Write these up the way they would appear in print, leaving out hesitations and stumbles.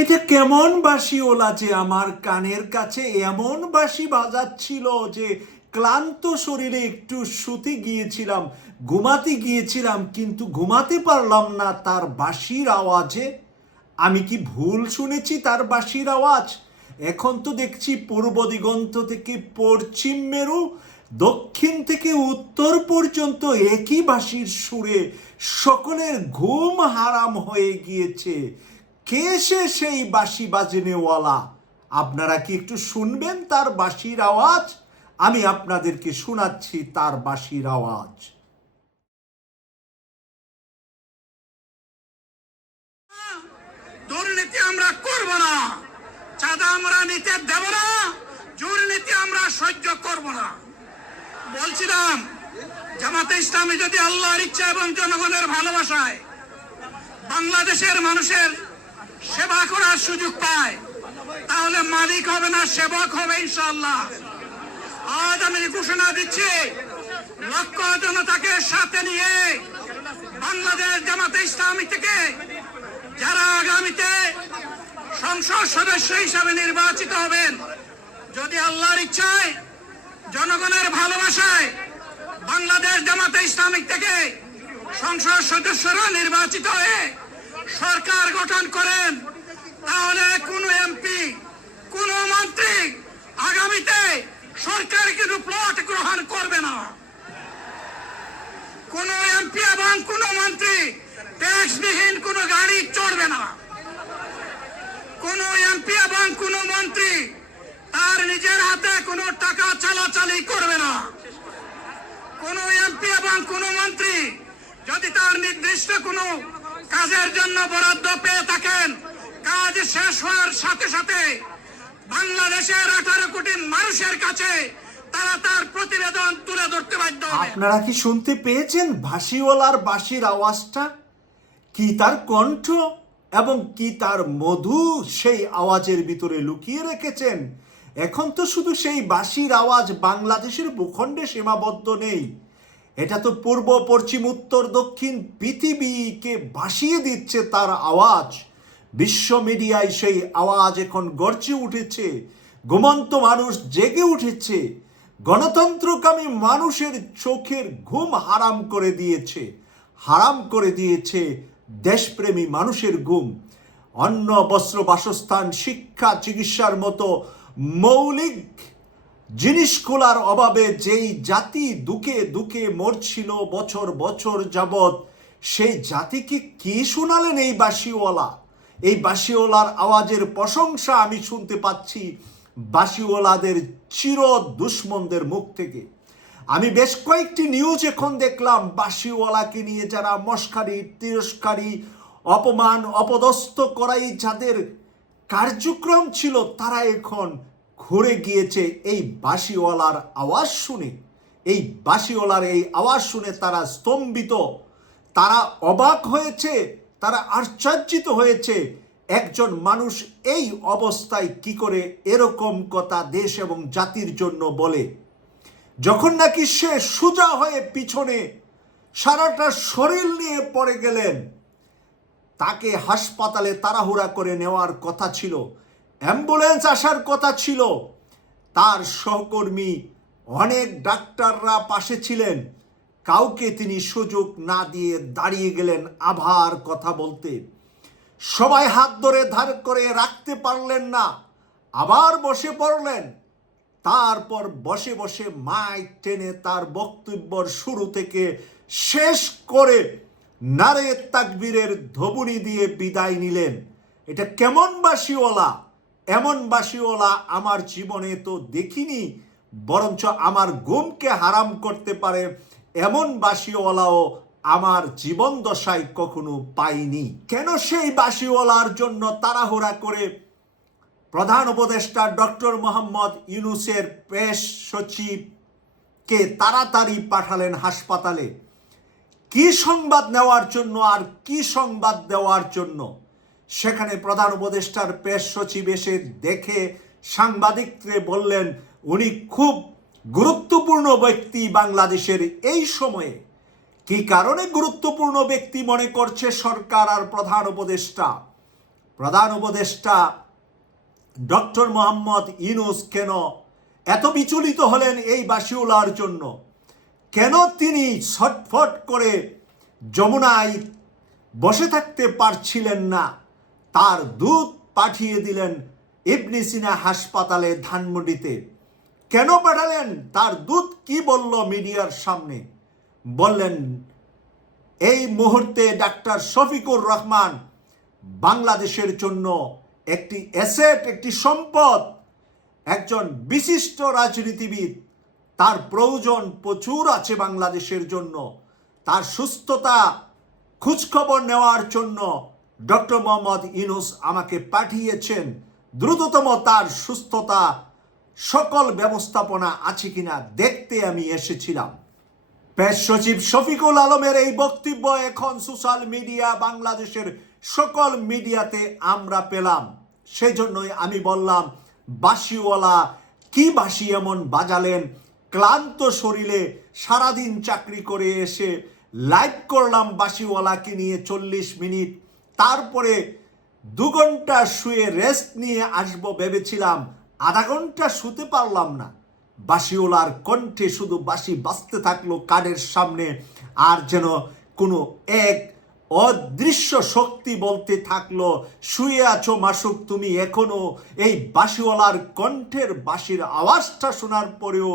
এটা কেমন বাঁশি ওলা যে আমার কানের কাছে এমন বাঁশি বাজাচ্ছিল যে ক্লান্ত শরীরে একটু শুতে গিয়েছিলাম, ঘুমাতে গিয়েছিলাম, কিন্তু ঘুমাতে পারলাম না তার বাঁশির আওয়াজে। আমি কি ভুল শুনেছি তার বাঁশির আওয়াজ? এখন তো দেখছি পূর্ব দিগন্ত থেকে পশ্চিম মেরু, দক্ষিণ থেকে উত্তর পর্যন্ত একই বাঁশির সুরে সকলের ঘুম হারাম হয়ে গিয়েছে। কে সেই বাঁশি বাজনেওয়ালা? আপনারা কি একটু শুনবেন তার বাঁশির আওয়াজ? আমি আপনাদেরকে শোনাচ্ছি তার বাঁশির আওয়াজ। দুর্নীতি আমরা করব না, চাঁদা আমরা নিতে দেব না, দুর্নীতি আমরা সহ্য করব না। বলছিলাম জামাতে ইসলামী যদি আল্লাহর ইচ্ছা এবং জনগণের ভালোবাসায় বাংলাদেশের মানুষের সেবা করার সুযোগ পায়, তাহলে মালিক হবে না, সেবক হবে ইনশাআল্লাহ। আজ আমি ঘোষণা দিচ্ছি, লক্ষ জনতাকে সাথে নিয়ে বাংলাদেশ জামাতে ইসলামী থেকে যারা আগামীতে সংসদ সদস্য হিসাবে নির্বাচিত হবেন, যদি আল্লাহর ইচ্ছায় জনগণের ভালোবাসায় বাংলাদেশ জামাতে ইসলামিক থেকে সংসদ সদস্যরা নির্বাচিত হয়ে সরকার গঠন করেন, তাহলে কোন এমপি, কোন মন্ত্রী আগামীতে সরকারি কোনো প্লট গ্রহণ করবে না। কোন এমপি এবং কোন মন্ত্রী ট্যাক্সবিহীন কোন গাড়ি চড়বে না। কোন এমপি এবং কোন মন্ত্রী তার নিজের হাতে কোনো টাকা চালাচালি করবে না। কোন এমপি এবং কোন মন্ত্রী যদি তার নির্দিষ্ট কোনো কাজের জন্য বরাদ্দ পেয়ে থাকেন, কাজ শেষ হওয়ার সাথে সাথে বাংলাদেশের 18 কোটি মানুষের কাছে তারা তার প্রতিবেদন তুলে ধরতে বাধ্য হবে। আপনারা কি শুনতে পেয়েছেন বাঁশিওয়ালার বাঁশির আওয়াজটা? কি তার কণ্ঠ এবং কি তার মধু সেই আওয়াজের ভিতরে লুকিয়ে রেখেছেন। এখন তো শুধু সেই বাঁশির আওয়াজ বাংলাদেশের ভূখণ্ডে সীমাবদ্ধ নেই, এটা তো পূর্ব পশ্চিম উত্তর দক্ষিণ পৃথিবীকে ভাসিয়ে দিচ্ছে তার আওয়াজ। বিশ্ব মিডিয়ায় সেই আওয়াজ এখন গর্জে উঠেছে, ঘুমন্ত মানুষ জেগে উঠেছে, গণতন্ত্রকামী মানুষের চোখের ঘুম হারাম করে দিয়েছে, হারাম করে দিয়েছে দেশপ্রেমী মানুষের ঘুম। অন্ন, বস্ত্র, বাসস্থান, শিক্ষা, চিকিৎসার মতো মৌলিক জিনিসগুলার অভাবে যেই জাতি দুঃখে দুঃখে মরছিল বছর বছর যাবৎ, সেই জাতিকে কি শোনালেন এই বাঁশিওয়ালা? এই বাঁশিওয়ালার আওয়াজের প্রশংসা আমি শুনতে পাচ্ছি বাঁশিওয়ালাদের চির দুশ্মনদের মুখ থেকে। আমি বেশ কয়েকটি নিউজ এখন দেখলাম বাঁশিওয়ালাকে নিয়ে, যারা মস্কারি, তিরস্কারি, অপমান, অপদস্থ করাই যাদের কার্যক্রম ছিল, তারা এখন ঘুরে গিয়েছে এই বাঁশিওয়ালার আওয়াজ শুনে। এই বাঁশিওয়ালার এই আওয়াজ শুনে তারা স্তম্ভিত, তারা অবাক হয়েছে, তারা আশ্চর্যিত হয়েছে। একজন মানুষ এই অবস্থায় কি করে এরকম কথা দেশ এবং জাতির জন্য বলে, যখন নাকি সে সোজা হয়ে পিছনে সারাটা শরীর নিয়ে পড়ে গেলেন। তাকে হাসপাতালে তাড়াহুড়া করে নেওয়ার কথা ছিল, অ্যাম্বুলেন্স আসার কথা ছিল, তার সহকর্মী অনেক ডাক্তাররা পাশে ছিলেন, কাউকে তিনি সুযোগ না দিয়ে দাঁড়িয়ে গেলেন আবার কথা বলতে। সবাই হাত ধরে ধার করে রাখতে পারলেন না, আবার বসে পড়লেন। তারপর বসে বসে মাইক টেনে তার বক্তব্যর শুরু থেকে শেষ করে নারে তাকবীরের ধ্বনি দিয়ে বিদায় নিলেন। এটা কেমন বাঁশিওয়ালা? এমন বাঁশিওয়ালা আমার জীবনে তো দেখিনি, বরঞ্চ আমার ঘুমকে হারাম করতে পারে এমন বাঁশিওয়ালাও আমার জীবন দশায় কখনো পাইনি। কেন সেই বাঁশিওয়ালার জন্য তাড়াহুড়া করে প্রধান উপদেষ্টা ডক্টর মোহাম্মদ ইউনূসের পেশ সচিবকে তাড়াতাড়ি পাঠালেন হাসপাতালে? কি সংবাদ নেওয়ার জন্য আর কি সংবাদ দেওয়ার জন্য? সেখানে প্রধান উপদেষ্টার পেশ সচিব এসে দেখে সাংবাদিকদের বললেন, উনি খুব গুরুত্বপূর্ণ ব্যক্তি বাংলাদেশের এই সময়ে। কি কারণে গুরুত্বপূর্ণ ব্যক্তি মনে করছে সরকার আর প্রধান উপদেষ্টা? প্রধান উপদেষ্টা ডক্টর মোহাম্মদ ইউনূস কেন এত বিচলিত হলেন এই বাসিওয়ালার জন্য? কেন তিনি ছটফট করে যমুনায় বসে থাকতে পারছিলেন না? তার দূত পাঠিয়ে দিলেন ইবনে সিনা হাসপাতালে ধানমন্ডিতে। কেন পাঠালেন? তার দূত কি বলল মিডিয়ার সামনে? বললেন, এই মুহূর্তে ডাক্তার শফিকুর রহমান বাংলাদেশের জন্য একটি অ্যাসেট, একটি সম্পদ, একজন বিশিষ্ট রাজনীতিবিদ। তার প্রয়োজন প্রচুর আছে বাংলাদেশের জন্য। তার সুস্থতা খোঁজখবর নেওয়ার জন্য ডক্টর মোহাম্মদ ইউনূস আমাকে পাঠিয়েছেন। দ্রুততম তার সুস্থতা সকল ব্যবস্থাপনা আছে কিনা দেখতে আমি এসেছিলাম। প্রেস সচিব শফিকুল আলমের এই বক্তব্য এখন সোশ্যাল মিডিয়া, বাংলাদেশের সকল মিডিয়াতে আমরা পেলাম। সেই জন্যই আমি বললাম, বাঁশিওয়ালা কি বাঁশি এমন বাজালেন? ক্লান্ত শরীরে সারাদিন চাকরি করে এসে লাইভ করলাম বাঁশিওয়ালাকে নিয়ে 40 মিনিট। তারপরে 2 ঘন্টা শুয়ে রেস্ট নিয়ে আসবো ভেবেছিলাম, আধা ঘন্টা শুতে পারলাম না। বাঁশিওয়ালার কণ্ঠে শুধু বাঁশি বাজতে থাকলো কানের সামনে, আর যেন কোনো এক অদৃশ্য শক্তি বলতে থাকলো, শুয়ে আছো মাসুক তুমি এখনো? এই বাঁশিওয়ালার কণ্ঠের বাঁশির আওয়াজটা শোনার পরেও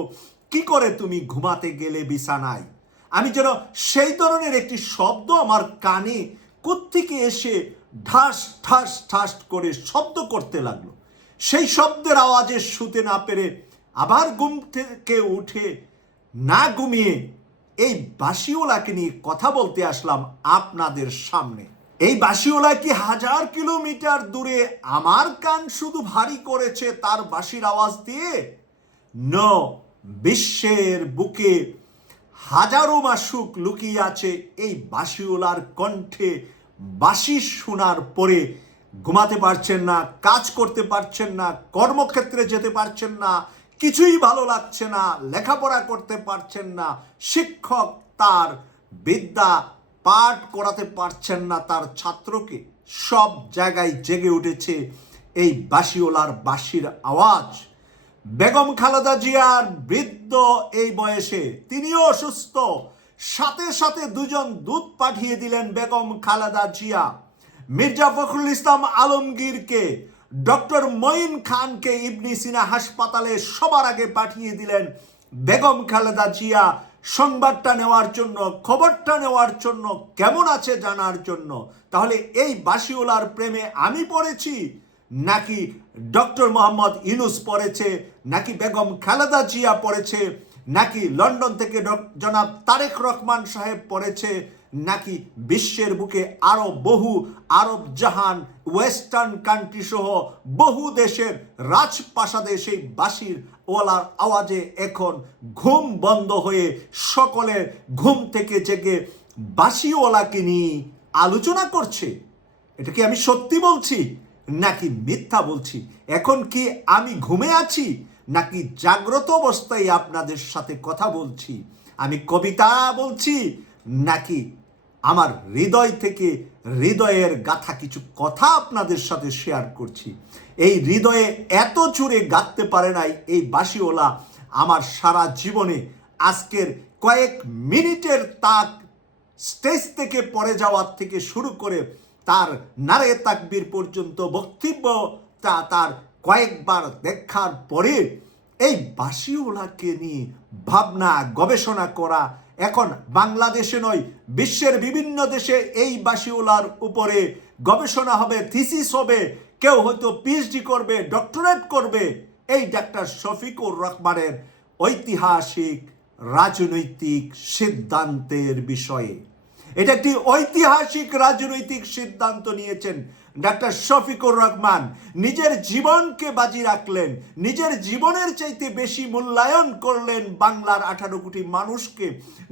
কি করে তুমি ঘুমাতে গেলে বিছানায়? আমি যেন সেই ধরনের একটি শব্দ আমার কানে কোত্থেকে এসে ঠাস ঠাস ঠাস করে শব্দ করতে লাগলো। সেই শব্দের আওয়াজে শুতে না পেরে আবার ঘুম থেকে উঠে না ঘুমিয়ে এই বাঁশিওয়ালাকে নিয়ে কথা বলতে আসলাম আপনাদের সামনে। এই বাঁশিওয়ালা কি 1000 কিলোমিটার দূরে আমার কান শুধু ভারী করেছে তার বাঁশির আওয়াজ দিয়ে? নো, বিশ্বের বুকে হাজারো মাসুক লুকিয়ে আছে এই বাঁশিওয়ালার কণ্ঠে। বাঁশি শোনার পরে ঘুমাতে পারছেন না, কাজ করতে পারছেন না, কর্মক্ষেত্রে যেতে পারছেন না, কিছুই ভালো লাগছে না, লেখাপড়া করতে পারছেন না, শিক্ষক তার বিদ্যা পাঠ করাতে পারছেন না তার ছাত্রকে। সব জায়গায় জেগে উঠেছে এই বাঁশিওয়ালার বাঁশির আওয়াজ। বেগম খালেদা জিয়ার বৃদ্ধ এই বয়সে, তিনিও অসুস্থ, সাথে সাথে 2 জন দূত পাঠিয়ে দিলেন বেগম খালেদা জিয়া। মির্জা ফখরুল ইসলাম আলমগীরকে, ডক্টর মঈন খানকে ইবনে সিনা হাসপাতালে সবার আগে পাঠিয়ে দিলেন বেগম খালেদা জিয়া সংবাদটা নেওয়ার জন্য, খবরটা নেওয়ার জন্য, কেমন আছে জানার জন্য। তাহলে এই বাঁশিওয়ালার প্রেমে আমি পড়েছি, নাকি ডক্টর মোহাম্মদ ইউনূস পড়েছে, নাকি বেগম খালেদা জিয়া পড়েছে, নাকি লন্ডন থেকে জনাব তারেক রহমান সাহেব পড়েছে, নাকি বিশ্বের বুকে আরো বহু আরব জাহান, ওয়েস্টার্ন কান্ট্রি সহ বহু দেশের রাজপ্রাসাদে সেই বাঁশির ওয়ালার আওয়াজে এখন ঘুম বন্ধ হয়ে সকলে ঘুম থেকে জেগে বাঁশিওয়ালাকে নিয়ে আলোচনা করছে? এটা কি আমি সত্যি বলছি নাকি মিথ্যা বলছি? এখন কি আমি ঘুমে আছি নাকি জাগ্রত অবস্থায় আপনাদের সাথে কথা বলছি? আমি কবিতা বলছি নাকি আমার হৃদয় থেকে হৃদয়ের গাথা কিছু কথা আপনাদের সাথে শেয়ার করছি? এই হৃদয়ে এত জোরে গাঁথতে পারে নাই এই বাঁশিওয়ালা আমার সারা জীবনে। আজকের কয়েক মিনিটের তাক স্টেজ থেকে পড়ে যাওয়ার থেকে শুরু করে তার নারে তাকবীর পর্যন্ত বক্তব্যটা তার কয়েকবার দেখার পরে এই বাঁশিওয়ালাকে নিয়ে ভাবনা গবেষণা করা এখন বাংলাদেশে নয়, বিশ্বের বিভিন্ন দেশে এই বাঁশিওয়ালার উপরে গবেষণা হবে, থিসিস হবে, কেউ হয়তো পিএইচডি করবে, ডক্টরেট করবে এই ডাক্তার শফিকুর রহমানের ঐতিহাসিক রাজনৈতিক সিদ্ধান্তের বিষয়ে। এটা একটি ঐতিহাসিক রাজনৈতিক সিদ্ধান্ত নিয়েছেন ডাক্তার শফিকুর রহমান। নিজের জীবনকে বাজি রাখলেন, নিজের জীবনের চাইতে বেশি মূল্যায়ন করলেন বাংলার 18 কোটি মানুষকে,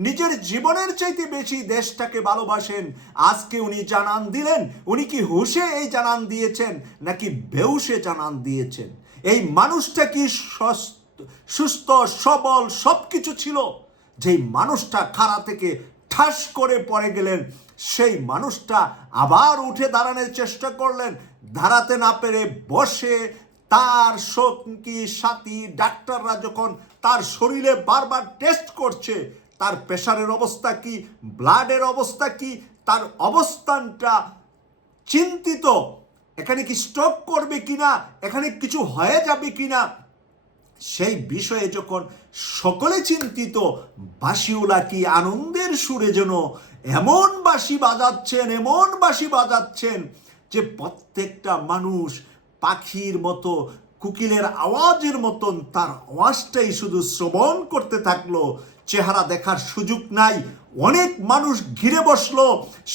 নিজের জীবনের চাইতে বেশি দেশটাকে ভালোবাসেন। আজকে উনি জানান দিলেন, উনি কি হুঁশে এই জানান দিয়েছেন নাকি বেহুশে জানান দিয়েছেন? এই মানুষটা কি সুস্থ সবল সব কিছু ছিল? যেই মানুষটা খাড়া থেকে ঠাস করে পড়ে গেলেন, সেই মানুষটা আবার উঠে দাঁড়ানোর চেষ্টা করলেন, দাঁড়াতে না পেরে বসে তার সঙ্গী সাথী ডাক্তাররা যখন তার শরীরে বারবার টেস্ট করছে, তার প্রেশারের অবস্থা কি, ব্লাডের অবস্থা কি, তার অবস্থানটা চিন্তিত, এখানে কি স্ট্রোক করবে কিনা, এখানে কিছু হয়ে যাবে কিনা, সেই বিষয়ে যখন সকলে চিন্তিত, বাঁশিওয়ালা কি আনন্দের সুরে যেন এমন বাঁশি বাজাচ্ছেন যে প্রত্যেকটা মানুষ পাখির মতো, কোকিলের আওয়াজের মতন তার আওয়াজটাই শুধু শ্রবণ করতে থাকলো। চেহারা দেখার সুযোগ নাই, অনেক মানুষ ঘিরে বসলো,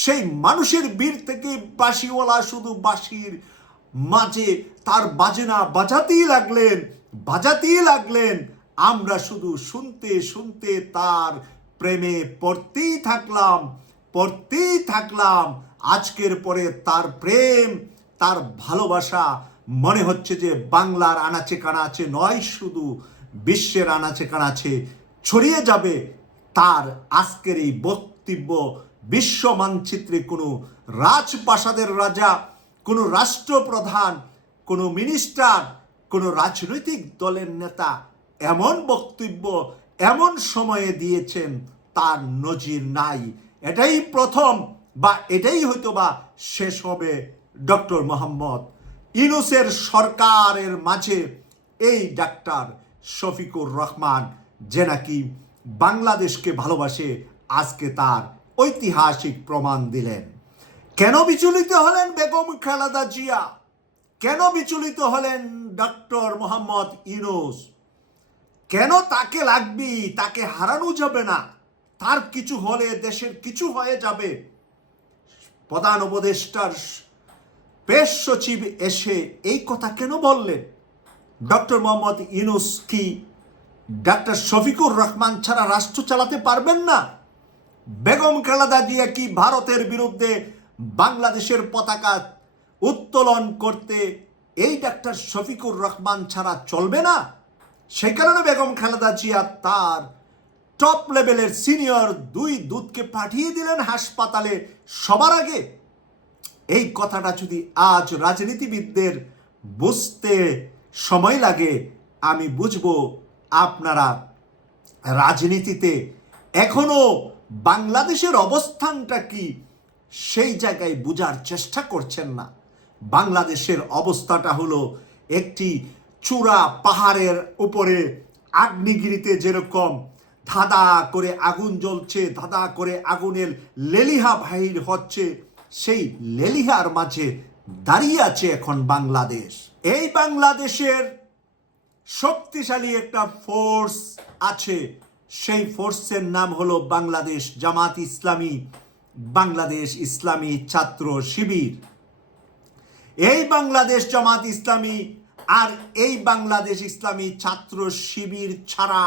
সেই মানুষের ভিড় থেকে বাঁশিওয়ালা শুধু বাঁশির মাঝে তার বাজনা বাজাতেই লাগলেন। আমরা শুধু শুনতে তার প্রেমে পড়তেই থাকলাম। আজকের পরে তার প্রেম, তার ভালোবাসা মনে হচ্ছে যে বাংলার আনাচে কানাচে নয়, শুধু বিশ্বের আনাচে কানাচে ছড়িয়ে যাবে। তার আজকের এই বক্তব্য বিশ্ব মানচিত্রে কোনো রাজপ্রাসাদের রাজা, কোনো রাষ্ট্রপ্রধান, কোনো মিনিস্টার, কোনো রাজনৈতিক দলের নেতা এমন বক্তব্য এমন সময়ে দিয়েছেন তার নজির নাই। এটাই প্রথম, বা এটাই হয়তো বা শেষ হবে ডক্টর মোহাম্মদ ইউনূসের সরকারের মাঝে এই ডাক্তার শফিকুর রহমান, যে নাকি বাংলাদেশকে ভালোবাসে, আজকে তার ঐতিহাসিক প্রমাণ দিলেন। কেন বিচলিত হলেন বেগম খালেদা জিয়া? কেন বিচলিত হলেন ডক্টর মোহাম্মদ ইউনূস? কেন তাকে লাগবে? তাকে হারানো যাবে না, তার কিছু হলে দেশের কিছু হয়ে যাবে। প্রধান উপদেষ্টার পেশ সচিব এসে এই কথা কেন বললেন? ডক্টর মোহাম্মদ ইউনূস কি ডাক্তার শফিকুর রহমান ছাড়া রাষ্ট্র চালাতে পারবেন না? বেগম খালেদা জিয়া কি ভারতের বিরুদ্ধে বাংলাদেশের পতাকা উত্তোলন করতে এই ডাক্তার শফিকুর রহমান ছাড়া চলবে না? সেই কারণে বেগম খালেদা জিয়া তার টপ লেভেলের সিনিয়র 2 দূতকে পাঠিয়ে দিলেন হাসপাতালে সবার আগে। এই কথাটা যদি আজ রাজনীতিবিদদের বুঝতে সময় লাগে, আমি বুঝবো আপনারা রাজনীতিতে এখনো বাংলাদেশের অবস্থানটা কি সেই জায়গায় বোঝার চেষ্টা করছেন না। বাংলাদেশের অবস্থাটা হলো একটি চূড়া পাহাড়ের উপরে আগ্নেয়গিরিতে যেরকম ধাঁধা করে আগুন জ্বলছে, ধাঁধা করে আগুনের লেলিহা বাহির হচ্ছে, সেই লেলিহার মাঝে দাঁড়িয়ে আছে এখন বাংলাদেশ। এই বাংলাদেশের শক্তিশালী একটা ফোর্স আছে, সেই ফোর্সের নাম হলো বাংলাদেশ জামাত ইসলামী, বাংলাদেশ ইসলামী ছাত্র শিবির। এই বাংলাদেশ জামাত ইসলামী আর এই বাংলাদেশ ইসলামী ছাত্র শিবির ছাড়া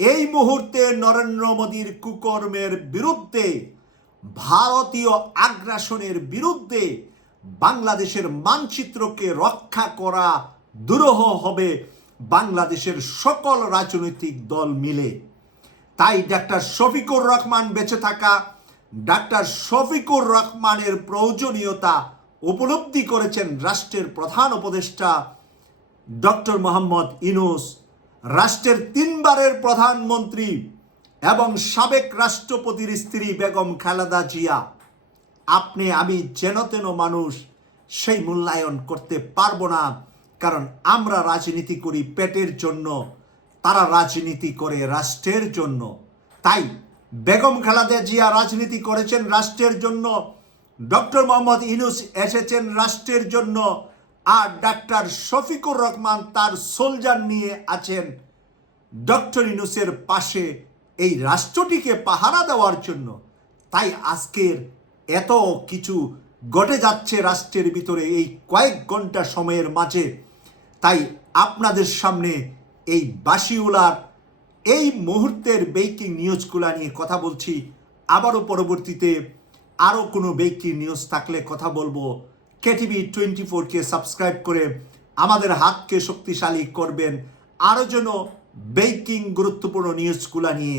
এই মুহূর্তে নরেন্দ্র মোদীর কুকর্মের বিরুদ্ধে, ভারতীয় আগ্রাসনের বিরুদ্ধে বাংলাদেশের মানচিত্রকে রক্ষা করা দুরূহ হবে বাংলাদেশের সকল রাজনৈতিক দল মিলে। তাই ডাক্তার শফিকুর রহমান বেঁচে থাকা, ডাক্তার শফিকুর রহমানের প্রয়োজনীয়তা উপলব্ধি করেছেন রাষ্ট্রের প্রধান উপদেষ্টা ডক্টর মোহাম্মদ ইউনূস, রাষ্ট্রের 3 বারের প্রধানমন্ত্রী এবং সাবেক রাষ্ট্রপতির স্ত্রী বেগম খালেদা জিয়া। আপনি আমি যেন তেন মানুষ সেই মূল্যায়ন করতে পারবো না, কারণ আমরা রাজনীতি করি পেটের জন্য, তারা রাজনীতি করে রাষ্ট্রের জন্য। তাই বেগম খালেদা জিয়া রাজনীতি করেছেন রাষ্ট্রের জন্য, ডক্টর মোহাম্মদ ইউনূস এসেছেন রাষ্ট্রের জন্য, আর ডাক্তার শফিকুর রহমান তার সোলজার নিয়ে আছেন ডক্টর ইউনূসের পাশে এই রাষ্ট্রটিকে পাহারা দেওয়ার জন্য। তাই আজকের এত কিছু ঘটে যাচ্ছে রাষ্ট্রের ভিতরে এই কয়েক ঘন্টা সময়ের মাঝে। তাই আপনাদের সামনে এই বাঁশিওয়ালার এই মুহূর্তের ব্রেকিং নিউজগুলো নিয়ে কথা বলছি। আবারও পরবর্তীতে আরও কোনো ব্রেকিং নিউজ থাকলে কথা বলবো। কেটিভি 24-কে সাবস্ক্রাইব করে আমাদের হাতকে শক্তিশালী করবেন, আরও যেন ব্রেকিং গুরুত্বপূর্ণ নিউজগুলো নিয়ে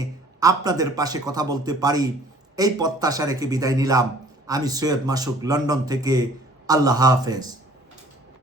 আপনাদের পাশে কথা বলতে পারি। এই প্রত্যাশা রেখে বিদায় নিলাম। আমি সৈয়দ মাসুক, লন্ডন থেকে। আল্লাহ হাফেজ।